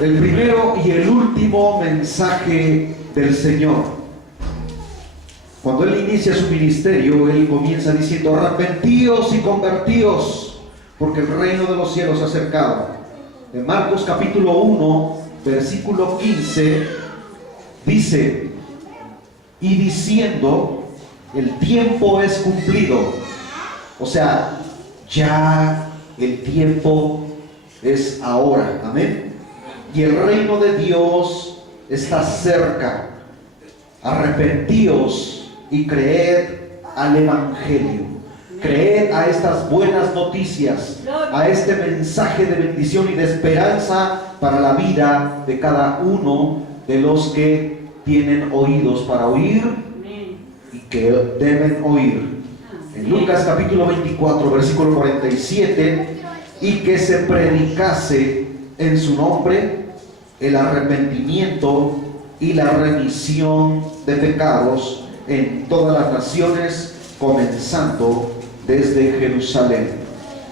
El primero y el último mensaje del Señor. Cuando Él inicia su ministerio, Él comienza diciendo: arrepentíos y convertíos, porque el reino de los cielos se ha acercado. En Marcos capítulo 1, versículo 15, dice: y diciendo, el tiempo es cumplido. O sea, ya el tiempo es ahora. Amén. Y el reino de Dios está cerca. Arrepentíos y creed al Evangelio. Creed a estas buenas noticias, a este mensaje de bendición y de esperanza para la vida de cada uno de los que tienen oídos para oír y que deben oír. En Lucas capítulo 24, versículo 47, y que se predicase en su nombre el arrepentimiento y la remisión de pecados en todas las naciones, comenzando desde Jerusalén.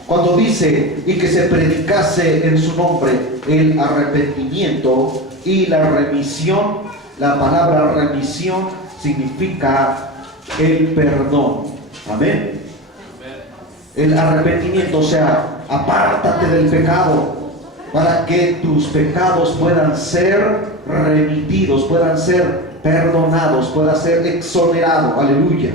Cuando dice y que se predicase en su nombre el arrepentimiento y la remisión, la palabra remisión significa el perdón. Amén. El arrepentimiento, o sea, apártate del pecado para que tus pecados puedan ser remitidos, puedan ser perdonados, puedan ser exonerados. Aleluya.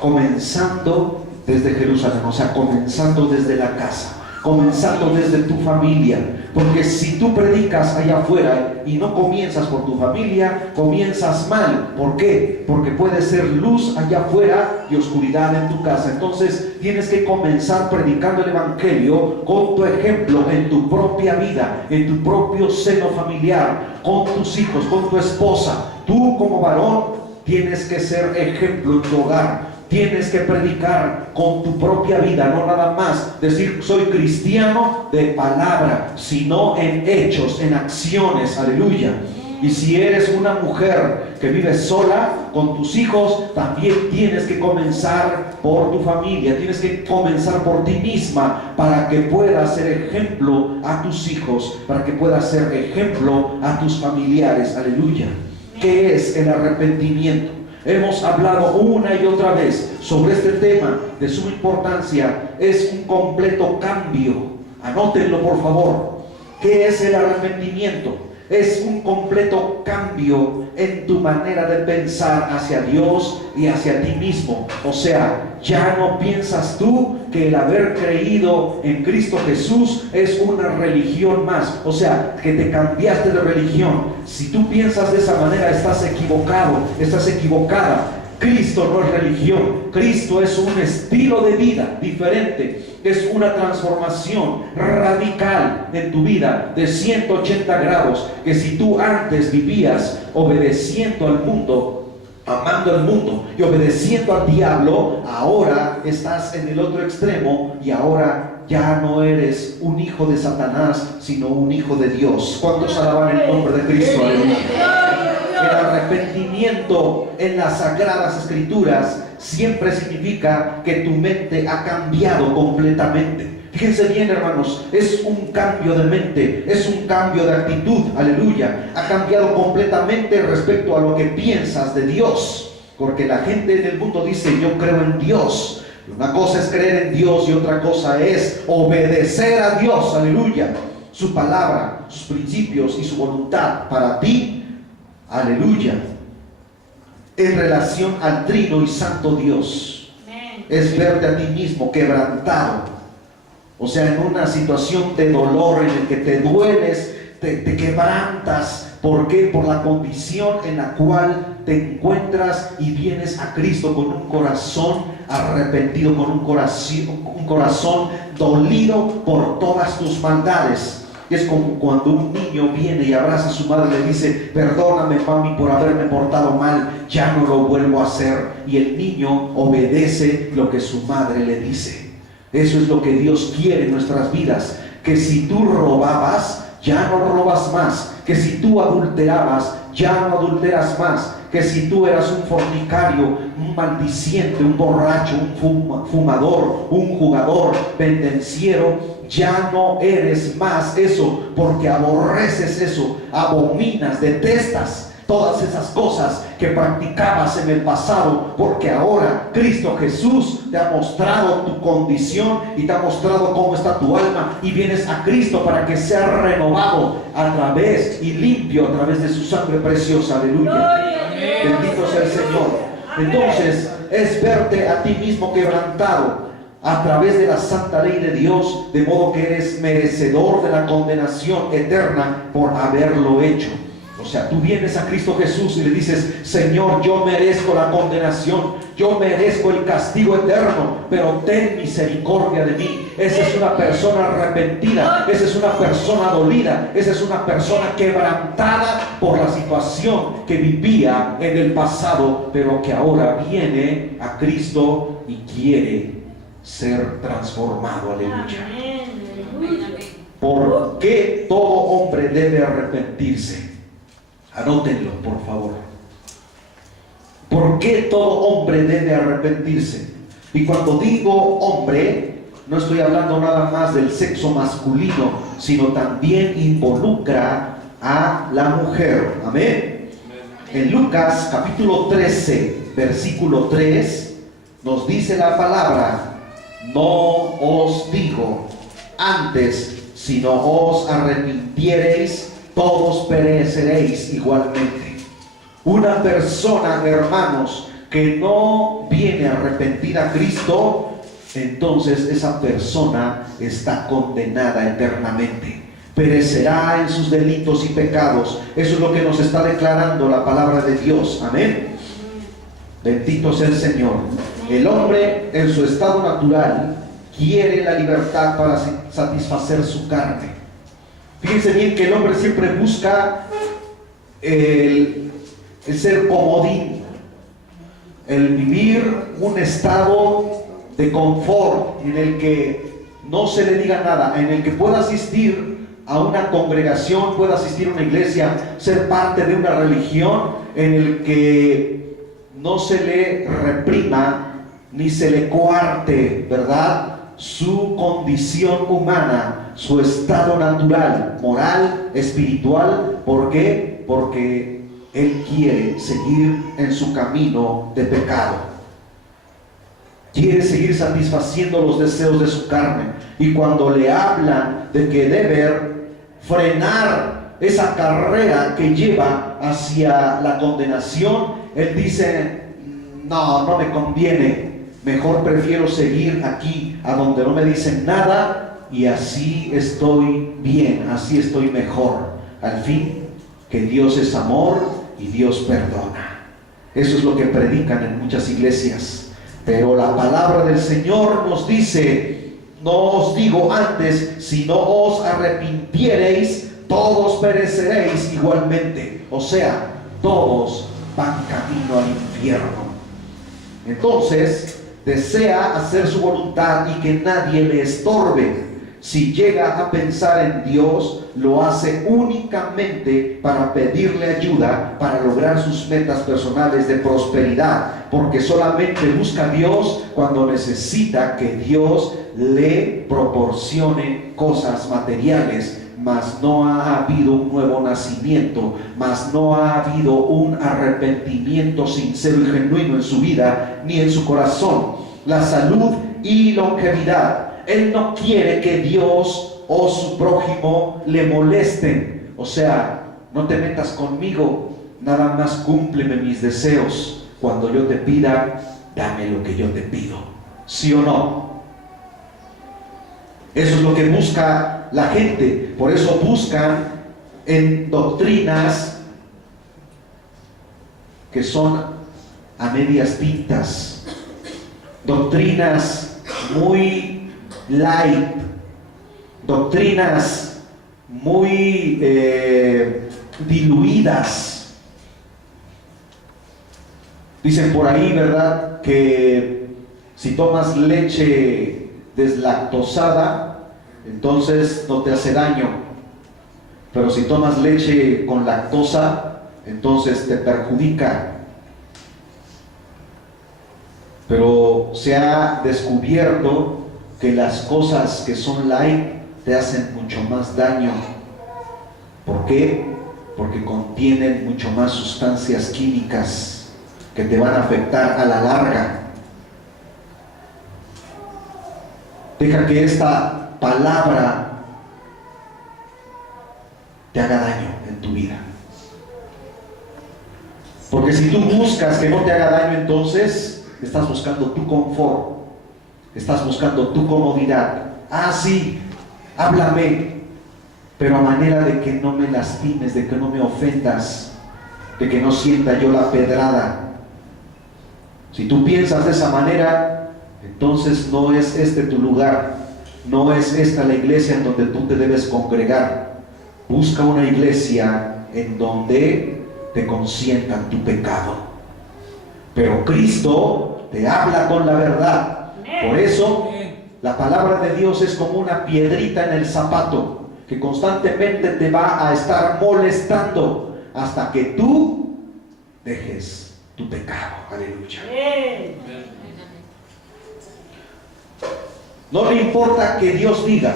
Comenzando desde Jerusalén, o sea, comenzando desde la casa, comenzando desde tu familia. Porque si tú predicas allá afuera y no comienzas por tu familia, comienzas mal. ¿Por qué? Porque puede ser luz allá afuera y oscuridad en tu casa. Entonces tienes que comenzar predicando el Evangelio con tu ejemplo en tu propia vida, en tu propio seno familiar, con tus hijos, con tu esposa. Tú como varón tienes que ser ejemplo en tu hogar. Tienes que predicar con tu propia vida, no nada más decir soy cristiano de palabra, sino en hechos, en acciones. Aleluya. Y si eres una mujer que vive sola con tus hijos, también tienes que comenzar por tu familia, tienes que comenzar por ti misma para que puedas ser ejemplo a tus hijos, para que puedas ser ejemplo a tus familiares. Aleluya. ¿Qué es el arrepentimiento? Hemos hablado una y otra vez sobre este tema de suma importancia. Es un completo cambio. Anótenlo por favor. ¿Qué es el arrepentimiento? Es un completo cambio en tu manera de pensar hacia Dios y hacia ti mismo. O sea, ya no piensas tú que el haber creído en Cristo Jesús es una religión más. O sea, que te cambiaste de religión. Si tú piensas de esa manera, estás equivocado, estás equivocada. Cristo no es religión. Cristo es un estilo de vida diferente. Es una transformación radical en tu vida de 180 grados. Que si tú antes vivías obedeciendo al mundo, amando al mundo y obedeciendo al diablo, ahora estás en el otro extremo y ahora ya no eres un hijo de Satanás, sino un hijo de Dios. ¿Cuántos alaban el nombre de Cristo? Aleluya. El arrepentimiento en las Sagradas Escrituras siempre significa que tu mente ha cambiado completamente. Fíjense bien, hermanos, es un cambio de mente, es un cambio de actitud. Aleluya. Ha cambiado completamente respecto a lo que piensas de Dios. Porque la gente en el mundo dice yo creo en Dios. Una cosa es creer en Dios y otra cosa es obedecer a Dios. Aleluya. Su palabra, sus principios y su voluntad para ti. Aleluya. En relación al trino y santo Dios. Es verte a ti mismo quebrantado. O sea, en una situación de dolor en el que te dueles, te quebrantas. ¿Por qué? Por la condición en la cual te encuentras y vienes a Cristo con un corazón arrepentido, con un corazón dolido por todas tus maldades. Es como cuando un niño viene y abraza a su madre y le dice perdóname mami por haberme portado mal, ya no lo vuelvo a hacer. Y el niño obedece lo que su madre le dice. Eso es lo que Dios quiere en nuestras vidas. Que si tú robabas, ya no robas más. Que si tú adulterabas, ya no adulteras más. Que si tú eras un fornicario, un maldiciente, un borracho, un fumador, un jugador, pendenciero, ya no eres más eso, porque aborreces eso, abominas, detestas todas esas cosas que practicabas en el pasado, porque ahora Cristo Jesús te ha mostrado tu condición y te ha mostrado cómo está tu alma, y vienes a Cristo para que sea renovado a través y limpio a través de su sangre preciosa. Aleluya. Bendito sea el Señor. Entonces es verte a ti mismo quebrantado a través de la santa ley de Dios, de modo que eres merecedor de la condenación eterna por haberlo hecho. O sea, tú vienes a Cristo Jesús y le dices: Señor, yo merezco la condenación, yo merezco el castigo eterno, pero ten misericordia de mí. Esa es una persona arrepentida, esa es una persona dolida, esa es una persona quebrantada por la situación que vivía en el pasado, pero que ahora viene a Cristo y quiere ser transformado. Aleluya. ¿Por qué todo hombre debe arrepentirse? Anótenlo, por favor. ¿Por qué todo hombre debe arrepentirse? Y cuando digo hombre, no estoy hablando nada más del sexo masculino, sino también involucra a la mujer. Amén. En Lucas capítulo 13, versículo 3, nos dice la palabra: no os digo antes, si no os arrepintiereis, todos pereceréis igualmente. Una persona, hermanos, que no viene a arrepentir a Cristo, entonces esa persona está condenada eternamente. Perecerá en sus delitos y pecados. Eso es lo que nos está declarando la palabra de Dios. Amén. Bendito sea el Señor. El hombre en su estado natural quiere la libertad para satisfacer su carne. Fíjense bien que el hombre siempre busca el ser comodín, el vivir un estado de confort en el que no se le diga nada, en el que pueda asistir a una congregación, pueda asistir a una iglesia, ser parte de una religión, en el que no se le reprima ni se le coarte, ¿verdad?, su condición humana, su estado natural, moral, espiritual. ¿Por qué? Porque él quiere seguir en su camino de pecado, quiere seguir satisfaciendo los deseos de su carne. Y cuando le hablan de que debe frenar esa carrera que lleva hacia la condenación, él dice: no me conviene, mejor prefiero seguir aquí a donde no me dicen nada, y así estoy bien, así estoy mejor. Al fin, que Dios es amor y Dios perdona. Eso es lo que predican en muchas iglesias. Pero la palabra del Señor nos dice: no os digo antes, si no os arrepintiereis, todos pereceréis igualmente. O sea, todos van camino al infierno. Entonces, desea hacer su voluntad y que nadie le estorbe. Si llega a pensar en Dios, lo hace únicamente para pedirle ayuda para lograr sus metas personales de prosperidad, porque solamente busca a Dios cuando necesita que Dios le proporcione cosas materiales. Mas no ha habido un nuevo nacimiento, mas no ha habido un arrepentimiento sincero y genuino en su vida ni en su corazón. La salud y longevidad. Él no quiere que Dios o su prójimo le molesten. O sea, no te metas conmigo, nada más cúmpleme mis deseos. Cuando yo te pida, dame lo que yo te pido. ¿Sí o no? Eso es lo que busca la gente. Por eso buscan en doctrinas que son a medias tintas, doctrinas muy light, doctrinas muy diluidas. Dicen por ahí, ¿verdad?, que si tomas leche deslactosada, entonces no te hace daño, pero si tomas leche con lactosa, entonces te perjudica. Pero se ha descubierto que las cosas que son light te hacen mucho más daño. ¿Por qué? Porque contienen mucho más sustancias químicas que te van a afectar a la larga. Deja que esta palabra te haga daño en tu vida. Porque si tú buscas que no te haga daño, entonces estás buscando tu confort, estás buscando tu comodidad. Ah, sí, háblame, pero a manera de que no me lastimes, de que no me ofendas, de que no sienta yo la pedrada. Si tú piensas de esa manera, entonces no es este tu lugar, no es esta la iglesia en donde tú te debes congregar. Busca una iglesia en donde te consientan tu pecado. Pero Cristo te habla con la verdad. Por eso la palabra de Dios es como una piedrita en el zapato que constantemente te va a estar molestando hasta que tú dejes tu pecado. Aleluya. No le importa que Dios diga: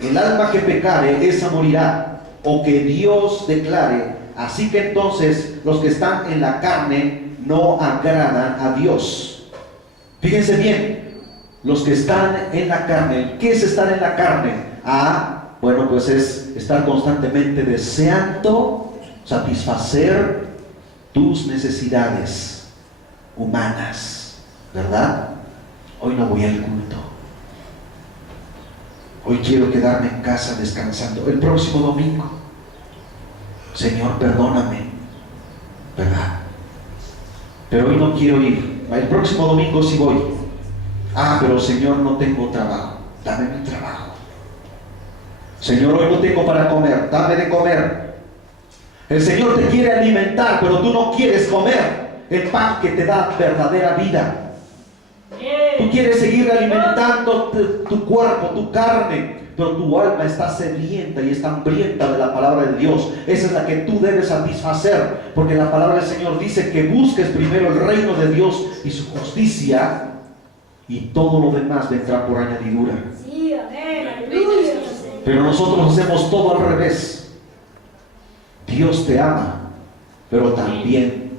el alma que pecare, esa morirá, o que Dios declare: así que entonces los que están en la carne no agradan a Dios. Fíjense bien, los que están en la carne. ¿Qué es estar en la carne? Bueno, pues es estar constantemente deseando satisfacer tus necesidades humanas, ¿verdad? Hoy no voy al culto, hoy quiero quedarme en casa descansando, el próximo domingo, Señor, perdóname, ¿verdad? Pero hoy no quiero ir, el próximo domingo sí voy. Pero Señor, no tengo trabajo, dame mi trabajo. Señor, hoy no tengo para comer, dame de comer. El Señor te quiere alimentar, pero tú no quieres comer el pan que te da verdadera vida. Tú quieres seguir alimentando tu cuerpo, tu carne, pero tu alma está sedienta y está hambrienta de la palabra de Dios. Esa es la que tú debes satisfacer, porque la palabra del Señor dice que busques primero el reino de Dios y su justicia, y todo lo demás vendrá por añadidura. Sí, amén, aleluya. Pero nosotros hacemos todo al revés. Dios te ama, pero también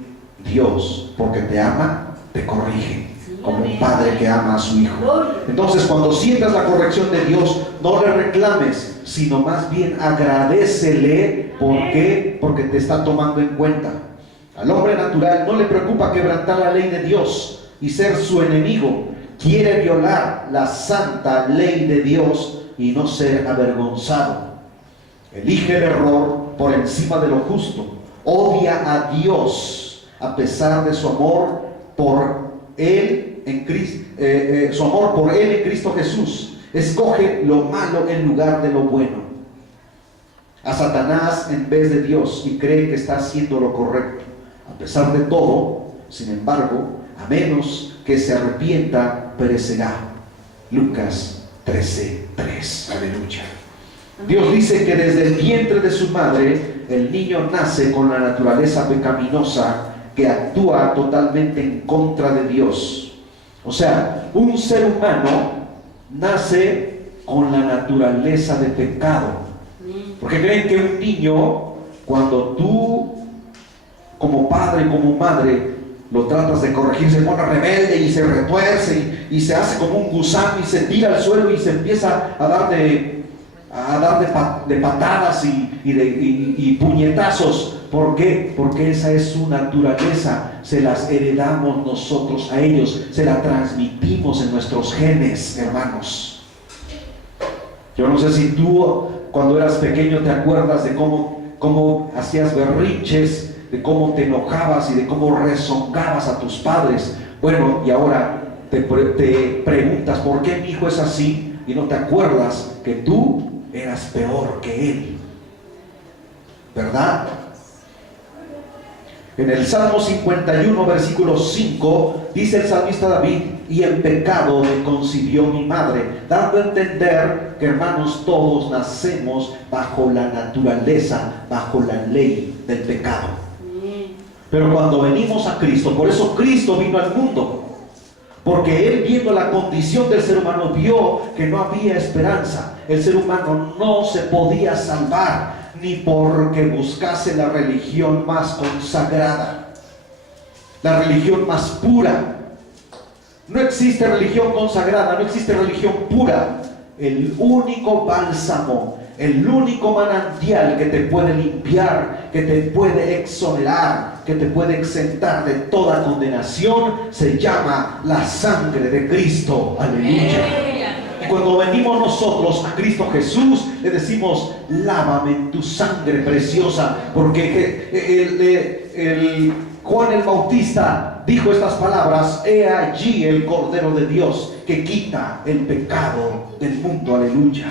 Dios, porque te ama, te corrige, como un padre que ama a su hijo. Entonces, cuando sientas la corrección de Dios, no le reclames, sino más bien agradécele. ¿Por qué? Porque te está tomando en cuenta. Al hombre natural no le preocupa quebrantar la ley de Dios y ser su enemigo. Quiere violar la santa ley de Dios y no ser avergonzado. Elige el error por encima de lo justo. Odia a Dios a pesar de su amor por Él en Cristo, su amor por Él en Cristo Jesús. Escoge lo malo en lugar de lo bueno. A Satanás en vez de Dios, y cree que está haciendo lo correcto. A pesar de todo, sin embargo, a menos que se arrepienta, perecerá. Lucas 13:3. Aleluya. Dios dice que desde el vientre de su madre el niño nace con la naturaleza pecaminosa que actúa totalmente en contra de Dios. O sea, un ser humano nace con la naturaleza de pecado. Porque creen que un niño, cuando tú como padre, como madre, lo tratas de corregir, se pone rebelde y se retuerce y se hace como un gusano y se tira al suelo y se empieza a dar de patadas y puñetazos. ¿Por qué? Porque esa es su naturaleza. Se las heredamos nosotros a ellos, se la transmitimos en nuestros genes, hermanos. Yo no sé si tú cuando eras pequeño te acuerdas de cómo hacías berrinches, de cómo te enojabas y de cómo rezongabas a tus padres. Bueno, y ahora te preguntas, ¿por qué mi hijo es así? Y no te acuerdas que tú eras peor que él, ¿verdad? En el Salmo 51, versículo 5, dice el salmista David: y en pecado me concibió mi madre, dando a entender que, hermanos, todos nacemos bajo la naturaleza, bajo la ley del pecado. Pero cuando venimos a Cristo, por eso Cristo vino al mundo, Porque él, viendo la condición del ser humano, vio que no había esperanza. El ser humano no se podía salvar, ni porque buscase la religión más consagrada, la religión más pura. No existe religión consagrada, no existe religión pura. El único bálsamo, el único manantial que te puede limpiar, que te puede exonerar, que te puede exentar de toda condenación, se llama la sangre de Cristo. Aleluya. Y cuando venimos nosotros a Cristo Jesús, le decimos: lávame en tu sangre preciosa, porque Juan el Bautista dijo estas palabras: he allí el Cordero de Dios que quita el pecado del mundo. Aleluya.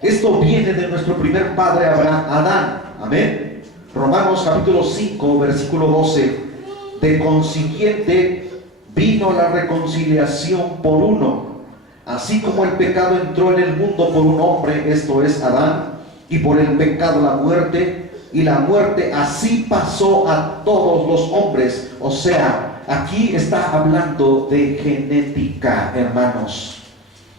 Esto viene de nuestro primer padre Adán. Amén. Romanos capítulo 5 versículo 12: de consiguiente vino la reconciliación por uno, así como el pecado entró en el mundo por un hombre, esto es Adán, y por el pecado la muerte, y la muerte así pasó a todos los hombres. O sea, aquí está hablando de genética, hermanos.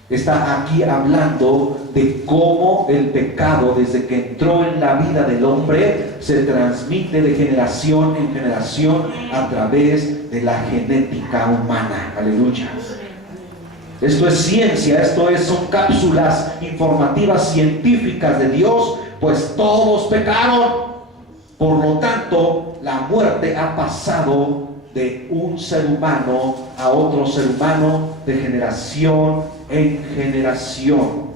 Está aquí hablando de cómo el pecado, desde que entró en la vida del hombre, se transmite de generación en generación a través de la genética humana. Aleluya. Esto es ciencia, son cápsulas informativas científicas de Dios, pues todos pecaron. Por lo tanto, la muerte ha pasado de un ser humano a otro ser humano, de generación en generación,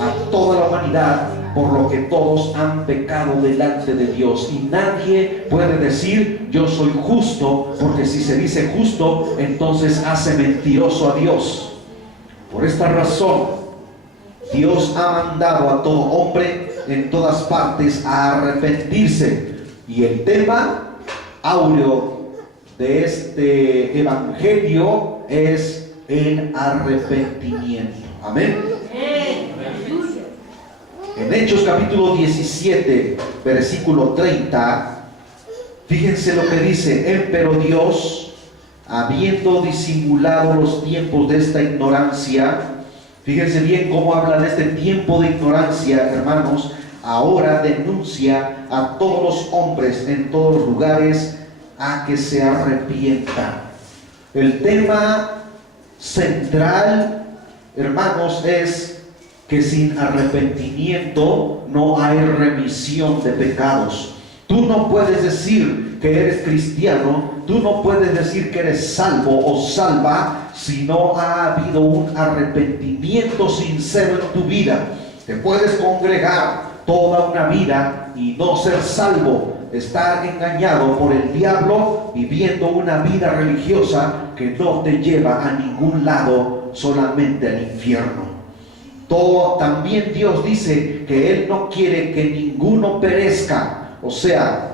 a toda la humanidad, por lo que todos han pecado delante de Dios. Y nadie puede decir: yo soy justo, porque si se dice justo, entonces hace mentiroso a Dios. Por esta razón, Dios ha mandado a todo hombre en todas partes a arrepentirse. Y el tema áureo de este evangelio es el arrepentimiento. Amén. En Hechos capítulo 17 versículo 30, fíjense lo que dice: empero Dios, habiendo disimulado los tiempos de esta ignorancia, fíjense bien cómo habla de este tiempo de ignorancia, hermanos, ahora denuncia a todos los hombres en todos los lugares a que se arrepientan. El tema central, hermanos, es que sin arrepentimiento no hay remisión de pecados. Tú no puedes decir que eres cristiano, tú no puedes decir que eres salvo o salva si no ha habido un arrepentimiento sincero en tu vida. Te puedes congregar toda una vida y no ser salvo, estar engañado por el diablo, viviendo una vida religiosa que no te lleva a ningún lado, solamente al infierno. También Dios dice que Él no quiere que ninguno perezca. O sea,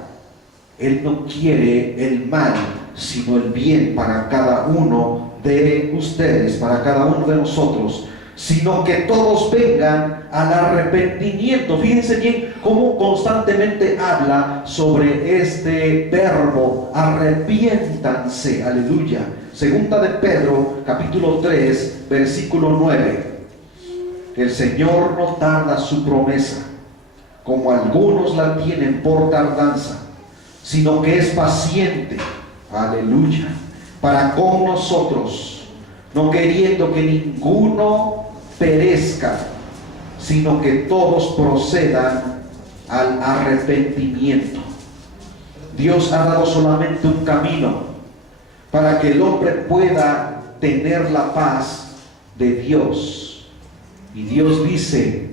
Él no quiere el mal, sino el bien para cada uno de ustedes, para cada uno de nosotros, sino que todos vengan al arrepentimiento. Fíjense bien cómo constantemente habla sobre este verbo: arrepiéntanse. Aleluya. Segunda de Pedro capítulo 3 versículo 9: el Señor no tarda su promesa, como algunos la tienen por tardanza, sino que es paciente, aleluya, para con nosotros, no queriendo que ninguno perezca, sino que todos procedan al arrepentimiento. Dios ha dado solamente un camino para que el hombre pueda tener la paz de Dios. Y Dios dice: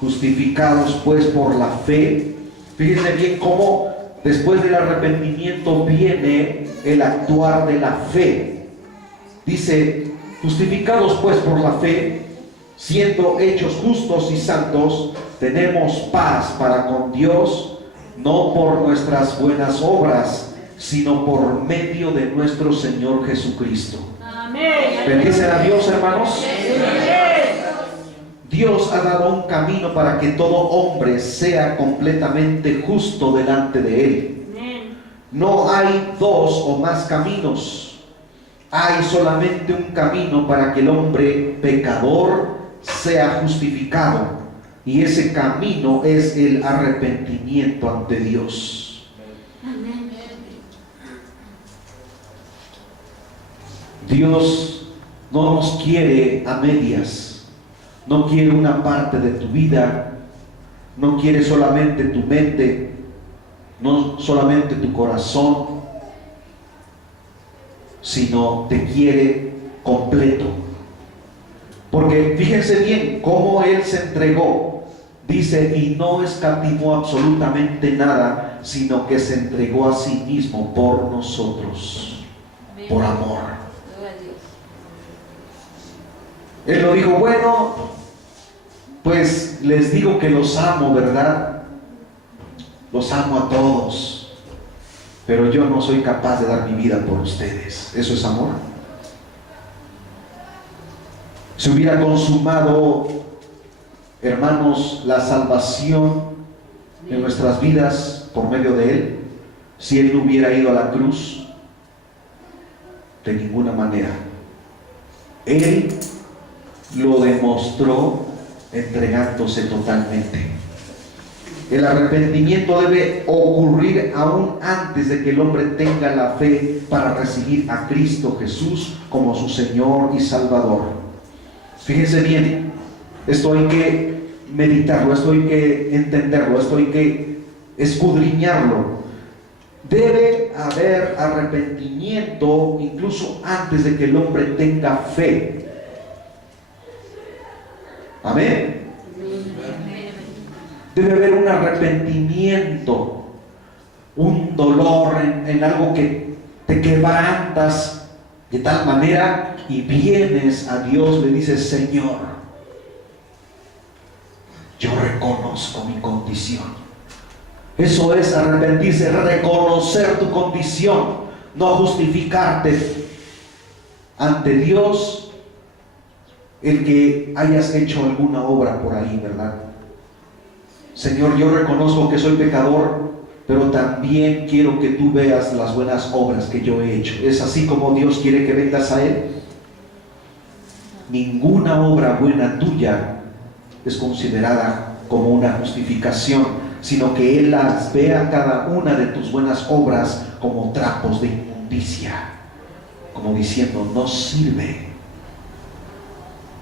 justificados pues por la fe. Fíjense bien cómo después del arrepentimiento viene el actuar de la fe. Dice: justificados pues por la fe, siendo hechos justos y santos, tenemos paz para con Dios, no por nuestras buenas obras, sino por medio de nuestro Señor Jesucristo. Amén. Bendicen a Dios, hermanos. Dios ha dado un camino para que todo hombre sea completamente justo delante de Él. No hay dos o más caminos. hay solamente un camino para que el hombre pecador sea justificado, y ese camino es el arrepentimiento ante Dios. Dios no nos quiere a medias, no quiere una parte de tu vida, no quiere solamente tu mente, no solamente tu corazón, sino te quiere completo. Porque fíjense bien cómo Él se entregó. Dice, y no escatimó absolutamente nada, sino que se entregó a sí mismo por nosotros, por amor. Él lo dijo, bueno, pues les digo que los amo, ¿verdad? Los amo a todos, pero yo no soy capaz de dar mi vida por ustedes. ¿Eso es amor? Se hubiera consumado, hermanos, la salvación de nuestras vidas por medio de Él, si Él no hubiera ido a la cruz. De ninguna manera. Él lo demostró entregándose totalmente. El arrepentimiento debe ocurrir aún antes de que el hombre tenga la fe para recibir a Cristo Jesús como su Señor y Salvador. Fíjense bien, esto hay que meditarlo, esto hay que entenderlo, esto hay que escudriñarlo. Debe haber arrepentimiento incluso antes de que el hombre tenga fe. Amén. Debe haber un arrepentimiento, un dolor en algo que te quebrantas de tal manera y vienes a Dios, le dices, Señor, yo reconozco mi condición. Eso es arrepentirse, reconocer tu condición, no justificarte ante Dios el que hayas hecho alguna obra por ahí, ¿verdad? Señor, yo reconozco que soy pecador, pero también quiero que tú veas las buenas obras que yo he hecho. ¿Es así como Dios quiere que vengas a Él? Ninguna obra buena tuya es considerada como una justificación, sino que Él las vea cada una de tus buenas obras como trapos de inmundicia, como diciendo, no sirve,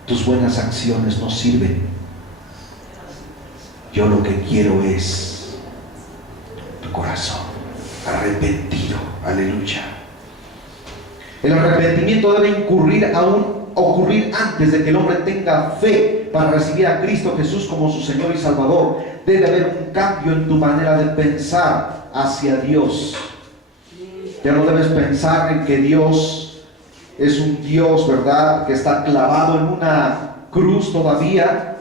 tus buenas acciones no sirven, yo lo que quiero es tu corazón arrepentido. Aleluya. El arrepentimiento debe ocurrir antes de que el hombre tenga fe para recibir a Cristo Jesús como su Señor y Salvador. Debe haber un cambio en tu manera de pensar hacia Dios. Ya no debes pensar en que Dios es un Dios, ¿verdad?, que está clavado en una cruz todavía,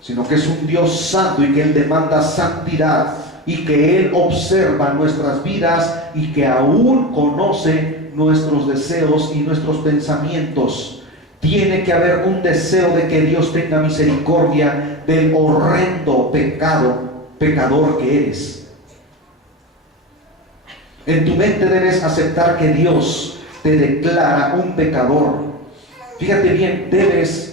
sino que es un Dios santo y que Él demanda santidad y que Él observa nuestras vidas y que aún conoce nuestros deseos y nuestros pensamientos. Tiene que haber un deseo de que Dios tenga misericordia del horrendo pecador que eres. En tu mente debes aceptar que Dios te declara un pecador. Fíjate bien, debes